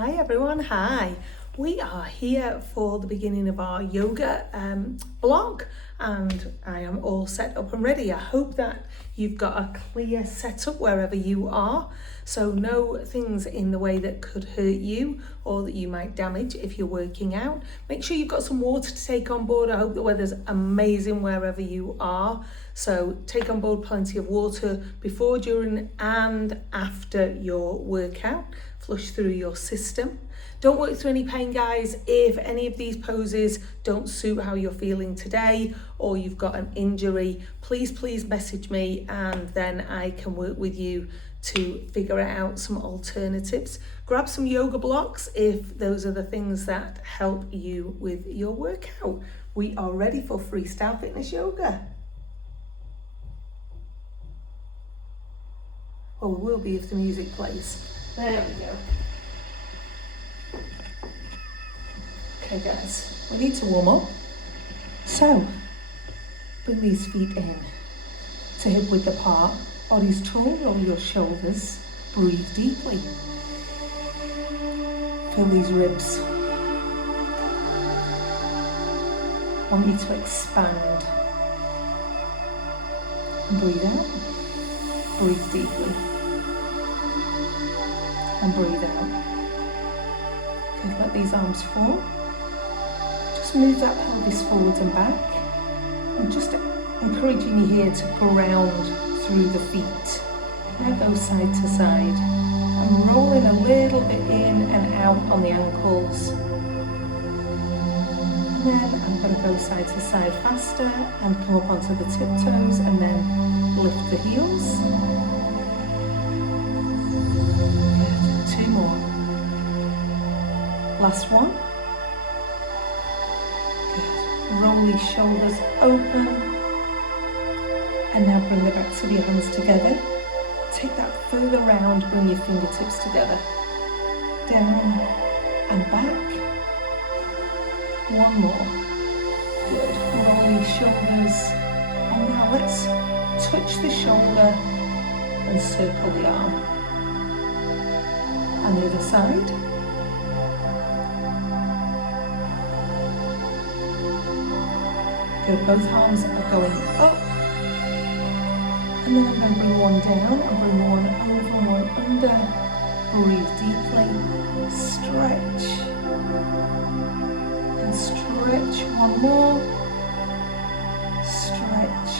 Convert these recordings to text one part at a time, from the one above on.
Hi everyone, hi. We are here for the beginning of our yoga blog and I am all set up and ready. I hope that you've got a clear setup wherever you are, so no things in the way that could hurt you or that you might damage if you're working out. Make sure you've got some water to take on board. I hope the weather's amazing wherever you are, so take on board plenty of water before, during and after your workout. Flush through your system. Don't work through any pain, guys. If any of these poses don't suit how you're feeling today or you've got an injury, please message me and then I can work with you to figure out some alternatives. Grab some yoga blocks if those are the things that help you with your workout. We are ready for freestyle fitness yoga. Well, we will be if the music plays. There we go. Okay guys, we need to warm up. So, bring these feet in to hip width apart. Body's tall, roll your shoulders. Breathe deeply. Feel these ribs. Want you to expand. And breathe out. Breathe deeply. And breathe out. Good, let these arms fall. Just move that pelvis forwards and back. I'm just encouraging you here to ground through the feet. Now go side to side. I'm rolling a little bit in and out on the ankles. And then I'm going to go side to side faster and come up onto the tiptoes and then lift the heels. Good, 2 more. Last one. Good. Roll these shoulders open. And now bring the backs of your hands together. Take that further round, bring your fingertips together. Down and back. One more. Good. Roll these shoulders. And now let's touch the shoulder and circle the arm. And the other side. Good. Both arms are going up. And then I'm going to bring one down and bring one over and one under. Breathe deeply. Stretch. And stretch. One more. Stretch.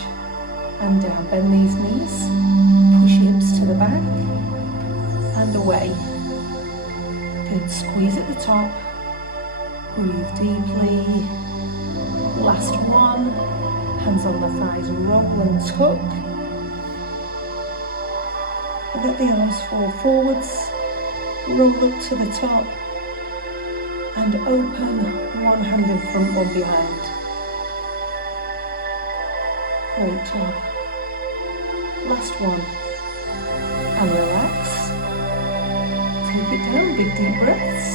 And down. Bend these knees. Push your hips to the back. And away. Good. Squeeze at the top. Breathe deeply. Last one. Hands on the thighs. Roll and tuck. Let the arms fall forwards, roll up to the top and open, one hand in front, one behind. Great job. Last one. And relax. Take it down, big deep breaths.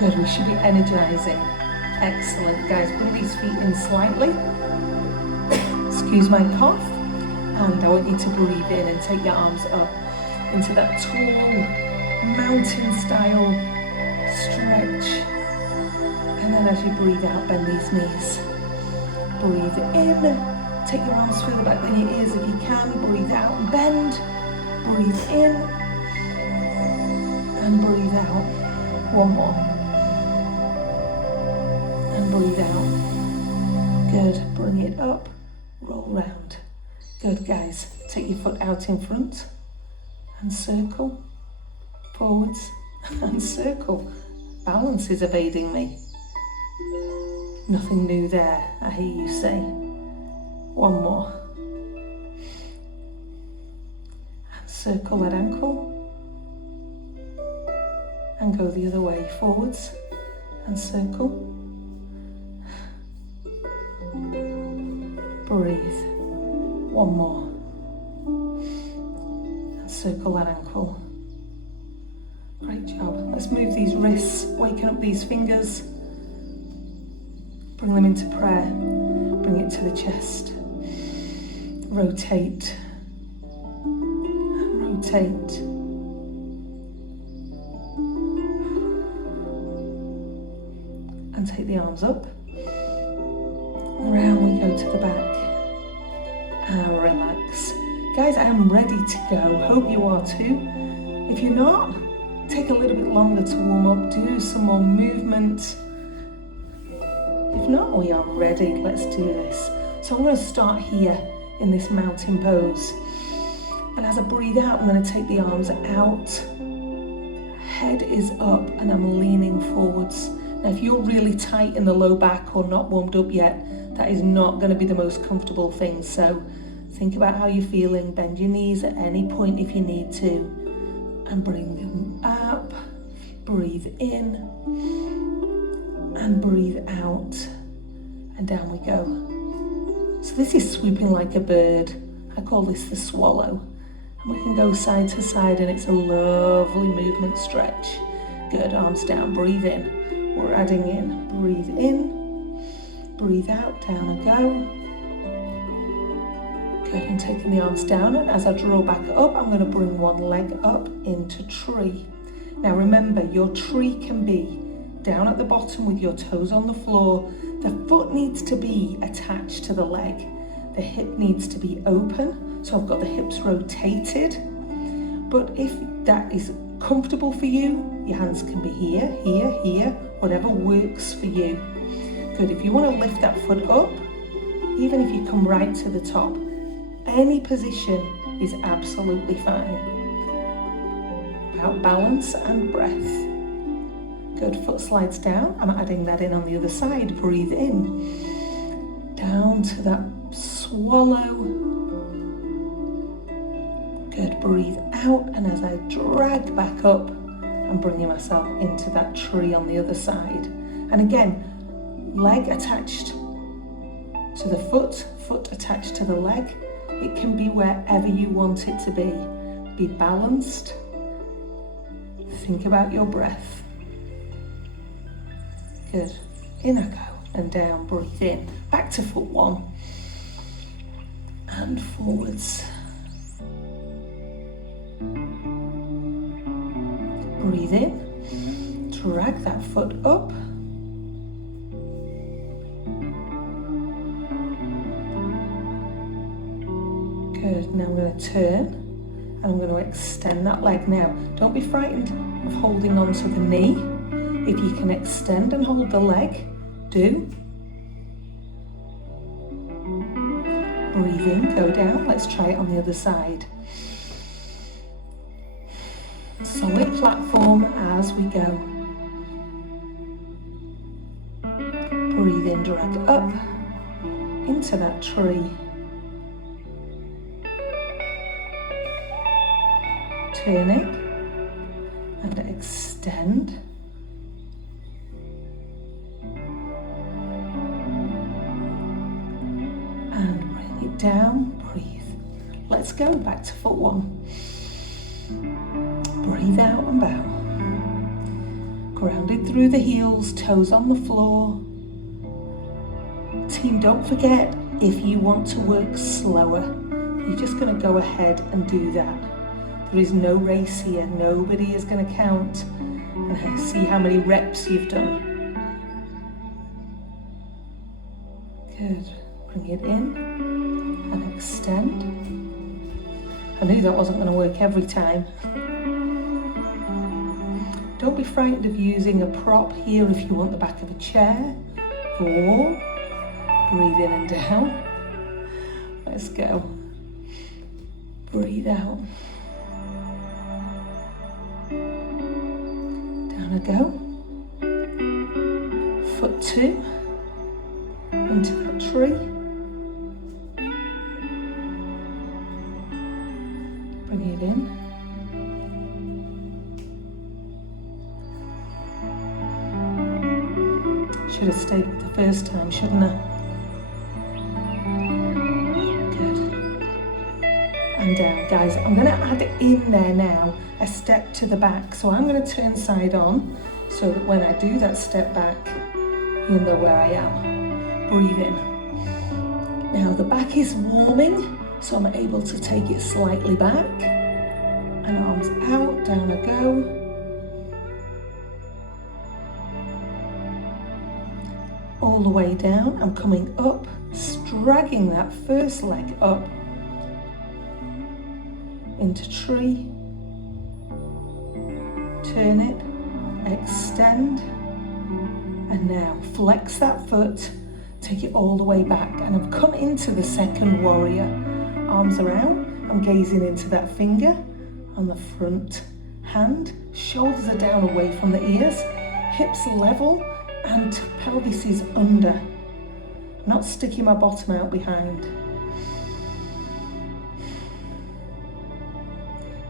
Good, we should be energizing. Excellent, guys. Bring these feet in slightly. Excuse my cough. And I want you to breathe in and take your arms up into that tall mountain style stretch. And then as you breathe out, bend these knees. Breathe in, take your arms further back than your ears if you can. Breathe out and bend. Breathe in and breathe out. One more. And breathe out. Good, bring it up, roll round. Good, guys. Take your foot out in front and circle, forwards and circle. Balance is evading me. Nothing new there, I hear you say. One more. And circle that ankle. And go the other way, forwards and circle. Breathe. One more. And circle that ankle. Great job. Let's move these wrists, waken up these fingers. Bring them into prayer. Bring it to the chest. Rotate. And rotate. and take the arms up. Round we go to the back and relax. Guys, I am ready to go. Hope you are too. If you're not, take a little bit longer to warm up, do some more movement. If not, we are ready. Let's do this. So I'm going to start here in this mountain pose. And as I breathe out, I'm going to take the arms out. Head is up and I'm leaning forwards. Now, if you're really tight in the low back or not warmed up yet, that is not going to be the most comfortable thing. So think about how you're feeling. Bend your knees at any point if you need to. And bring them up. Breathe in. And breathe out. And down we go. So this is swooping like a bird. I call this the swallow. And we can go side to side and it's a lovely movement stretch. Good, arms down, breathe in. We're adding in, breathe in, breathe out, down I go. Good, and taking the arms down, and as I draw back up, I'm going to bring one leg up into tree. Now remember, your tree can be down at the bottom with your toes on the floor. The foot needs to be attached to the leg. The hip needs to be open. So I've got the hips rotated, but if that is comfortable for you, your hands can be here, here, here, whatever works for you. Good, if you want to lift that foot up, even if you come right to the top, any position is absolutely fine. About balance and breath. Good, foot slides down, I'm adding that in on the other side, breathe in, down to that swallow. Good, breathe out, and as I drag back up, I'm bringing myself into that tree on the other side. And again, leg attached to the foot, foot attached to the leg. It can be wherever you want it to be. Be balanced. Think about your breath. Good, in I go, and down, breathe in. Back to foot one, and forwards. Breathe in, drag that foot up. Good, now I'm going to turn and I'm going to extend that leg. Now, don't be frightened of holding on to the knee. If you can extend and hold the leg, do. Breathe in, go down. Let's try it on the other side. Solid platform as we go. Breathe in, drag up into that tree. Turn it and extend. And bring it down, breathe. Let's go back to foot one. Breathe out and bow. Grounded through the heels, toes on the floor. Team, don't forget, if you want to work slower, you're just going to go ahead and do that. There is no race here. Nobody is going to count and see how many reps you've done. Good. Bring it in and extend. I knew that wasn't going to work every time. Don't be frightened of using a prop here if you want the back of a chair. Or breathe in and down. Let's go. Breathe out. Down I go. Foot two. Into that tree. Bring it in. Should have stayed with the first time, shouldn't I? Good. And down. Guys, I'm going to add in there now a step to the back. So I'm going to turn side on so that when I do that step back, you'll know where I am. Breathe in. Now the back is warming, so I'm able to take it slightly back. And arms out, down I go. all the way down. I'm coming up, dragging that first leg up into tree. Turn it, extend, and now flex that foot, take it all the way back, and I've come into the second warrior. Arms are out, I'm gazing into that finger on the front hand, shoulders are down away from the ears, hips level, and pelvis is under. I'm not sticking my bottom out behind.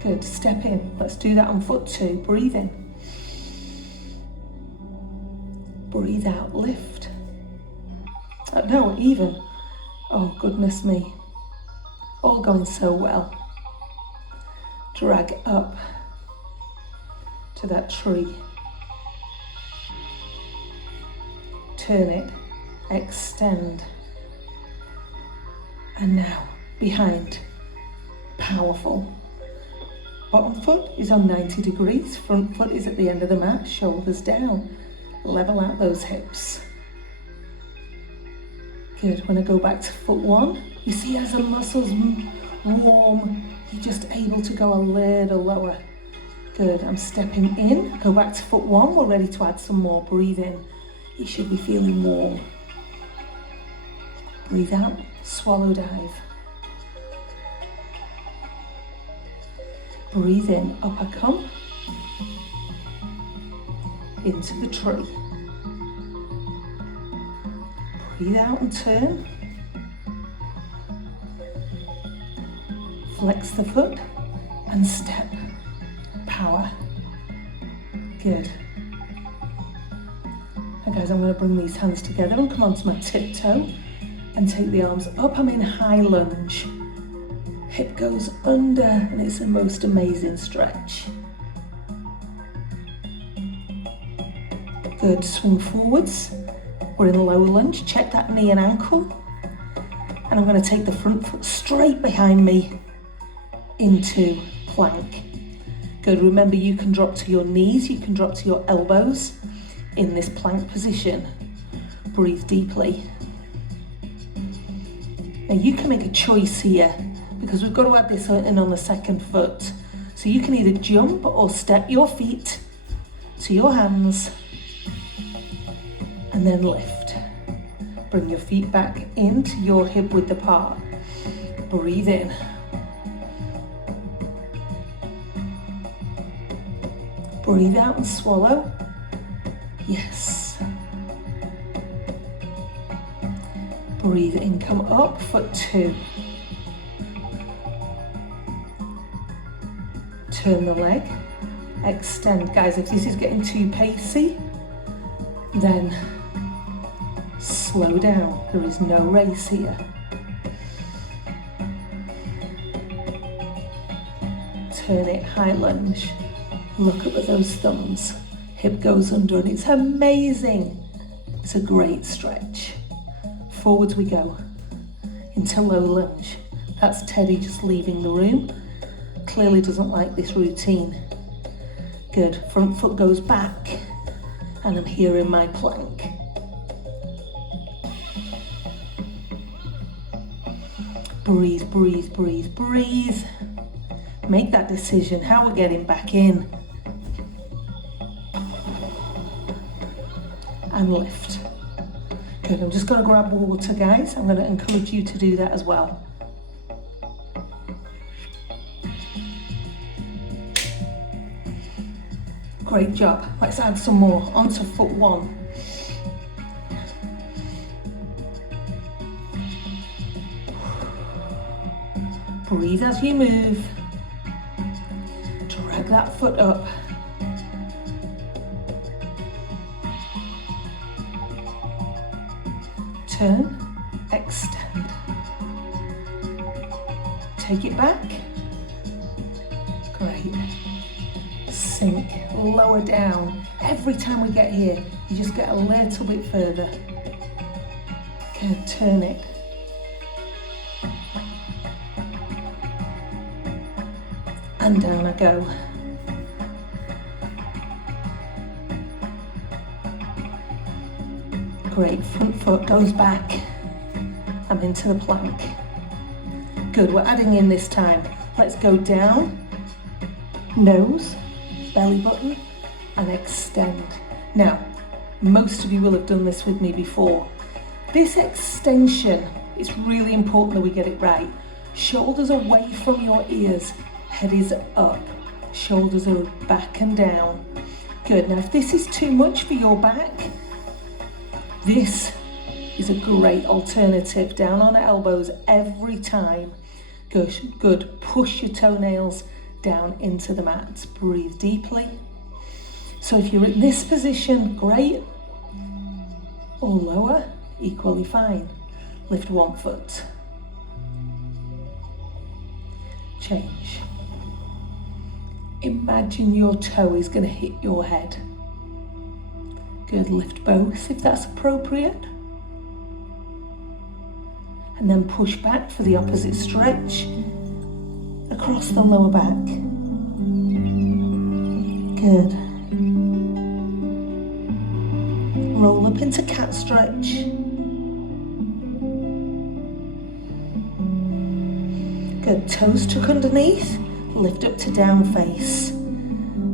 Good, step in. Let's do that on foot 2. Breathe in. Breathe out, lift. No, even. Oh, goodness me. All going so well. Drag up to that tree. Turn it, extend. And now, behind. Powerful. Bottom foot is on 90 degrees, front foot is at the end of the mat, shoulders down. Level out those hips. Good, when I go back to foot 1, you see as the muscles warm, you're just able to go a little lower. Good, I'm stepping in, go back to foot 1, we're ready to add some more. Breathe in, you should be feeling warm. Breathe out, swallow dive. Breathe in, up I come, into the tree. Breathe out and turn. Flex the foot and step. Power. Good. Now guys, I'm going to bring these hands together and come onto my tiptoe and take the arms up. I'm in high lunge. Hip goes under and it's the most amazing stretch. Good, swing forwards. We're in low lunge, check that knee and ankle. And I'm going to take the front foot straight behind me into plank. Good, remember you can drop to your knees, you can drop to your elbows in this plank position. Breathe deeply. Now you can make a choice here because we've got to add this in on the second foot. So you can either jump or step your feet to your hands and then lift. Bring your feet back into your hip width apart. Breathe in. Breathe out and swallow. Yes. Breathe in, come up, foot 2. Turn the leg, extend. Guys, if this is getting too pacey, then slow down. There is no race here. Turn it, high lunge. Look up at those thumbs. Hip goes under and it's amazing. It's a great stretch. Forwards we go into low lunge. That's Teddy just leaving the room. Clearly doesn't like this routine. Good, front foot goes back and I'm here in my plank. Breathe, breathe, breathe, breathe. Make that decision, how we're getting back in. And lift. Good, I'm just gonna grab water, guys. I'm gonna encourage you to do that as well. Great job. Let's add some more onto foot 1. Breathe as you move. Drag that foot up. Turn, extend. Take it back. Great. Sink, lower down. Every time we get here, you just get a little bit further. Good, turn it. And down I go. Great, front foot goes back. I'm into the plank. Good, we're adding in this time. Let's go down, nose, belly button, and extend. Now, most of you will have done this with me before. This extension, it's really important that we get it right. Shoulders away from your ears, head is up, shoulders are back and down. Good, now if this is too much for your back, this is a great alternative. Down on the elbows every time. Good, push your toenails down into the mat. Breathe deeply. So if you're in this position, great, or lower, equally fine. Lift one foot. Change. Imagine your toe is going to hit your head. Good, lift both if that's appropriate. And then push back for the opposite stretch across the lower back. Good. Roll up into cat stretch. Good, toes tuck underneath, lift up to down face.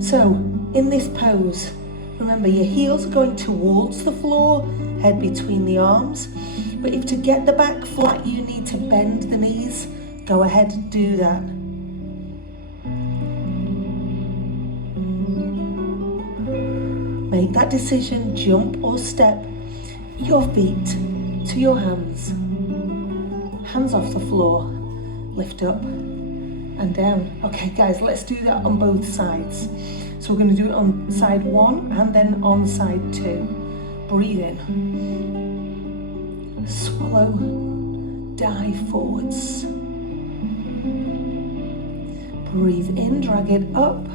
So, in this pose, remember your heels are going towards the floor, head between the arms. But if to get the back flat you need to bend the knees, go ahead and do that. Make that decision, jump or step your feet to your hands. Hands off the floor, lift up and down. Okay guys, let's do that on both sides. So we're going to do it on side one and then on side two. Breathe in. Swallow, dive forwards. Breathe in, drag it up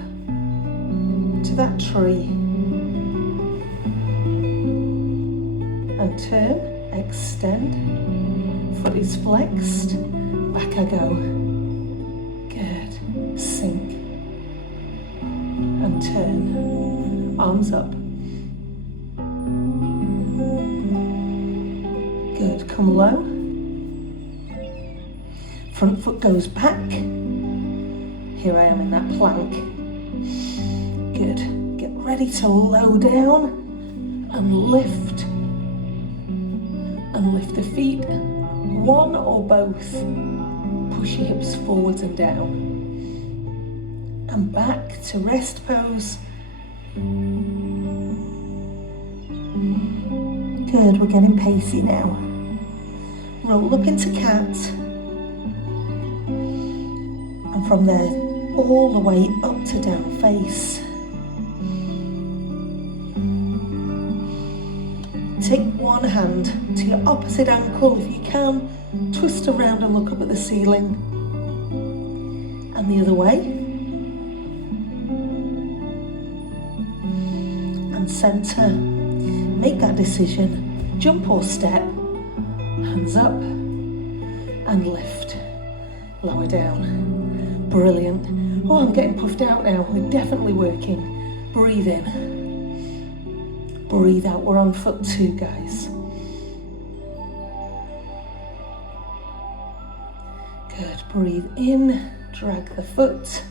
to that tree. And turn, extend. Foot is flexed, back I go. Good, sink. And turn, arms up. Good, come low. Front foot goes back. Here I am in that plank. Good, get ready to low down and lift. And lift the feet, one or both. Push your hips forwards and down. And back to rest pose. Good, we're getting pacey now. Roll up into cat. And from there, all the way up to down face. Take one hand to your opposite ankle if you can. Twist around and look up at the ceiling. And the other way. And center. Make that decision. Jump or step. Hands up. And lift. Lower down. Brilliant. Oh, I'm getting puffed out now. We're definitely working. Breathe in. Breathe out. We're on foot two, guys. Good. Breathe in. Drag the foot.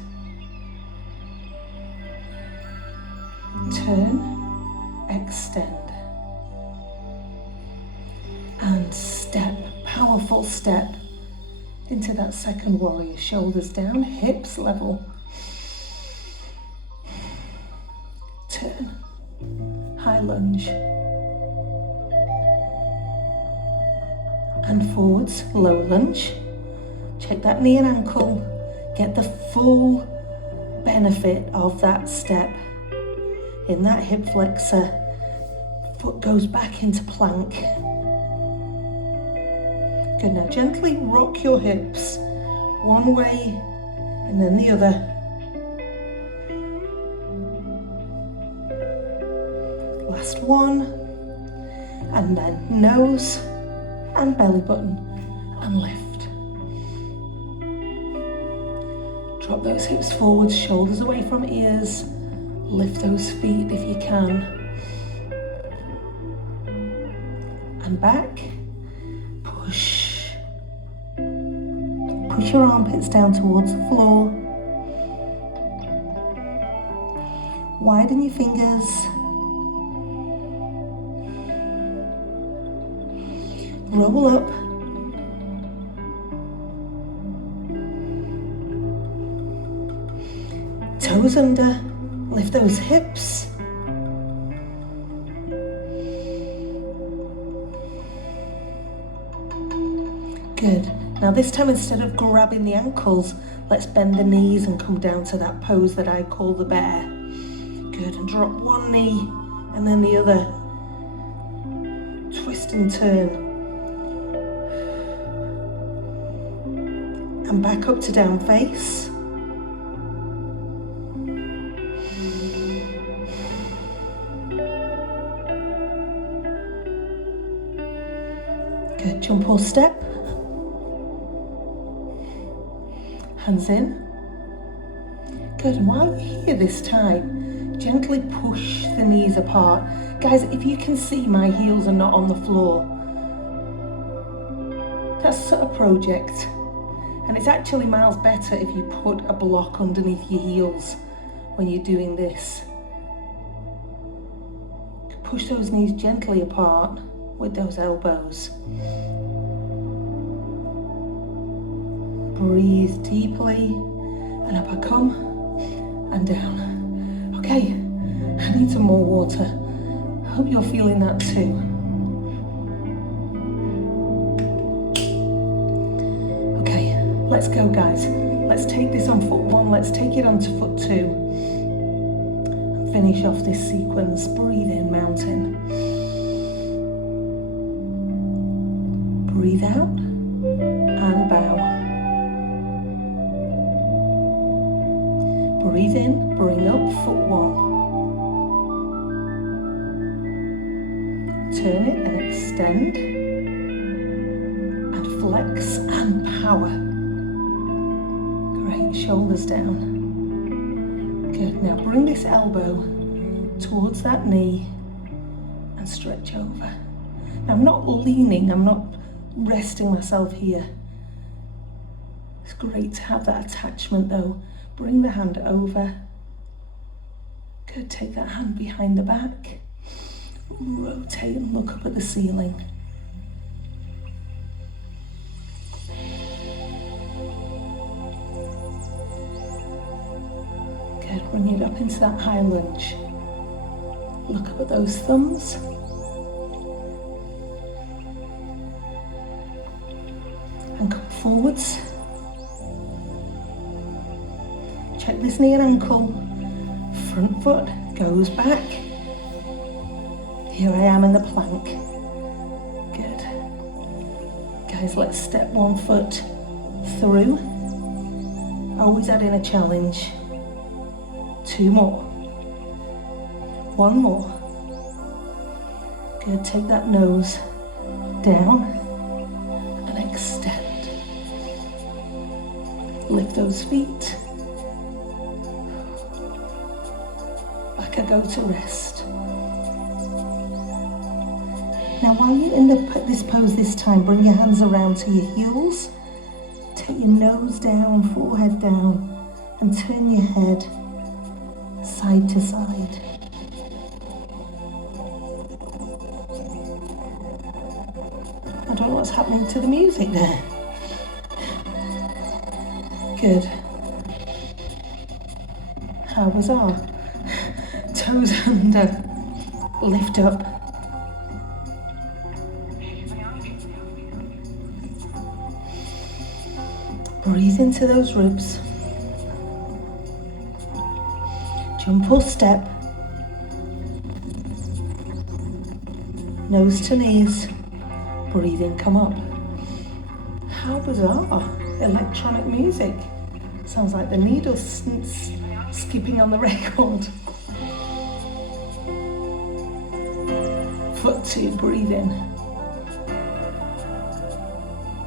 Turn. Extend. And step. Powerful step into that second warrior. Shoulders down, hips level. Turn. High lunge. And forwards, low lunge. Check that knee and ankle. Get the full benefit of that step. In that hip flexor, foot goes back into plank. Good, now gently rock your hips one way and then the other. Last one, and then nose and belly button and lift. Drop those hips forward, shoulders away from ears. Lift those feet if you can. and back. Push. Push your armpits down towards the floor. Widen your fingers. Roll up. Toes under. Lift those hips. Good. Now this time, instead of grabbing the ankles, let's bend the knees and come down to that pose that I call the bear. Good. And drop one knee and then the other. Twist and turn. And back up to down face. Good. Jump or step. Hands in. Good. And while you're here this time, gently push the knees apart. Guys, if you can see, my heels are not on the floor. That's a project. And it's actually miles better if you put a block underneath your heels when you're doing this. Push those knees gently apart with those elbows. Breathe deeply, and up I come, and down. Okay, I need some more water. I hope you're feeling that too. Okay, let's go guys. Let's take this on foot one, let's take it onto foot two. And finish off this sequence. Breathe in, mountain. Breathe out, and bow. Breathe in, bring up foot one. Turn it and extend. And flex and power. Great, shoulders down. Good, now bring this elbow towards that knee and stretch over. Now I'm not leaning, I'm not resting myself here. It's great to have that attachment though. Bring the hand over. Good, take that hand behind the back. Rotate and look up at the ceiling. Good, bring it up into that high lunge. Look up at those thumbs. And come forwards. Check this knee and ankle. Front foot goes back. Here I am in the plank. Good. Guys, let's step one foot through. Always add in a challenge. Two more. One more. Good, take that nose down and extend. Lift those feet. Back I go to rest. Now while you're in this pose this time, bring your hands around to your heels. Take your nose down, forehead down, and turn your head side to side. I don't know what's happening to the music there. Good. How bizarre. Toes under. Lift up. Breathe into those ribs. Jump or step. Nose to knees. Breathe in, come up. How bizarre. Electronic music. Sounds like the needles skipping on the record. Foot two, breathe in.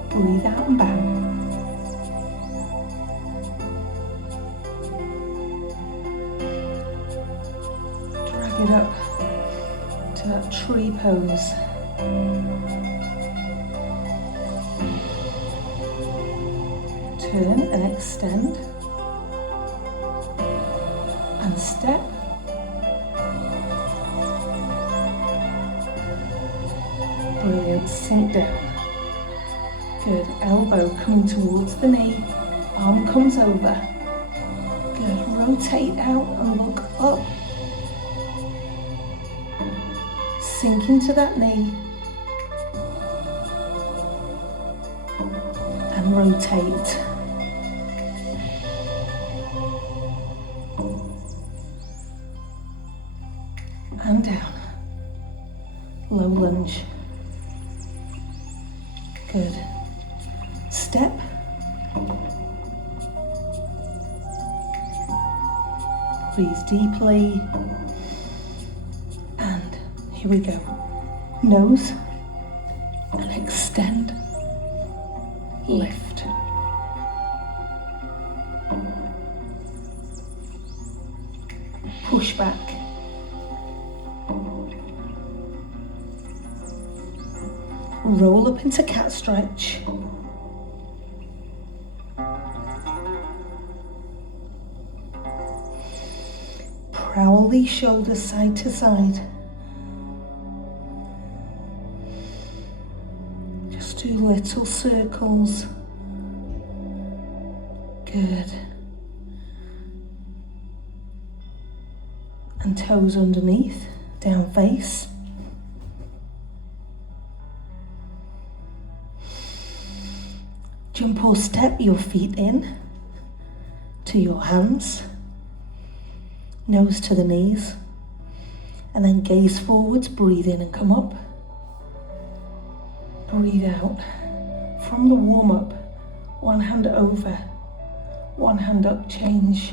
Breathe out and bow. It up to that tree pose. Turn and extend. And step. Brilliant, sink down. Good, elbow coming towards the knee, arm comes over. Good, rotate out and look up. Sink into that knee. And rotate. And down. Low lunge. Good. Step. Breathe deeply. And here we go. Nose. And extend. Lift. Push back. Roll up into cat stretch. Prowl these shoulders side to side. Just do little circles. Good. And toes underneath, down face. Jump or step your feet in to your hands, nose to the knees, and then gaze forwards, breathe in and come up. Breathe out. From the warm up, one hand over, one hand up, change.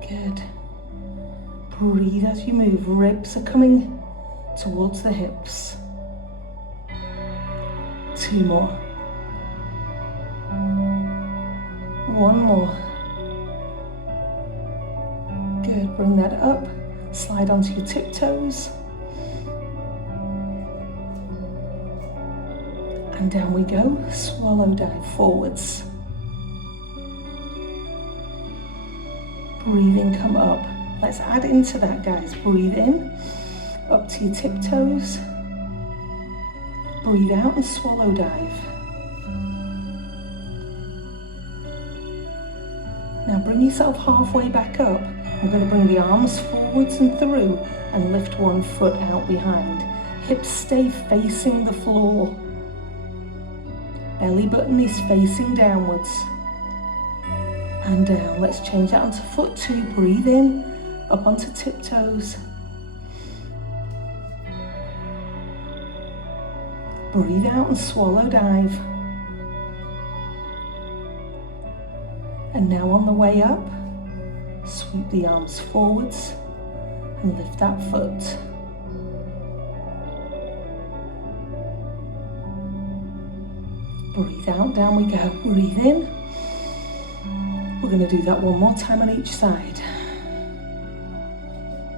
Good. Breathe as you move, ribs are coming towards the hips. 2 more. 1 more. Good, bring that up, slide onto your tiptoes. And down we go, swallow dive forwards. Breathe in, come up. Let's add into that, guys. Breathe in, up to your tiptoes. Breathe out and swallow dive. Now bring yourself halfway back up. I'm going to bring the arms forwards and through and lift one foot out behind. Hips stay facing the floor. Belly button is facing downwards. And down. Let's change that onto foot 2. Breathe in, up onto tiptoes. Breathe out and swallow dive. And now on the way up, sweep the arms forwards and lift that foot. Breathe out, down we go. Breathe in. We're going to do that one more time on each side.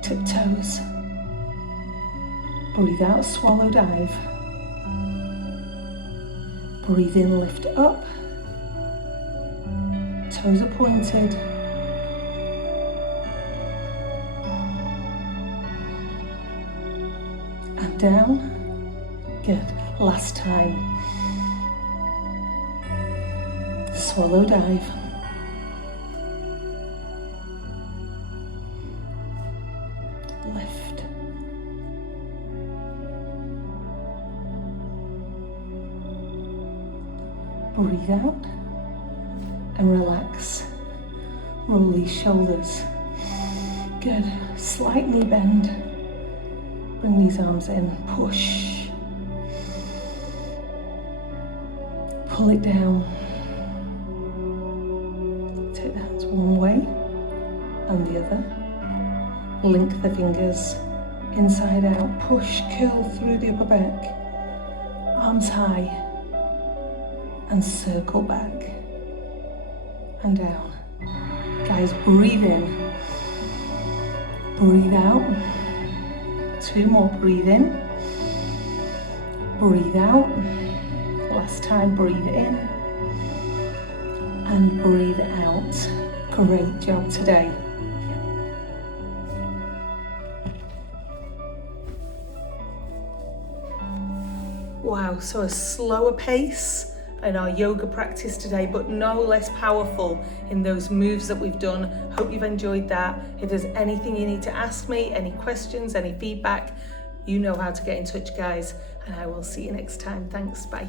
Tiptoes. Breathe out, swallow dive. Breathe in, lift up. Toes are pointed. And down. Good. Last time. Swallow dive. Lift. Breathe out and relax. Roll these shoulders. Good. Slight knee bend. Bring these arms in. Push. Pull it down. Take the hands one way and the other. Link the fingers inside out. Push, curl through the upper back. Arms high. And circle back. And down. Guys, breathe in. Breathe out. 2 more, breathe in, breathe out. Last time, breathe in and breathe out. Great job today. Wow, so a slower pace in our yoga practice today, but no less powerful in those moves that we've done. Hope you've enjoyed that. If there's anything you need to ask me, any questions, any feedback, you know how to get in touch, guys, and I will see you next time. Thanks, bye.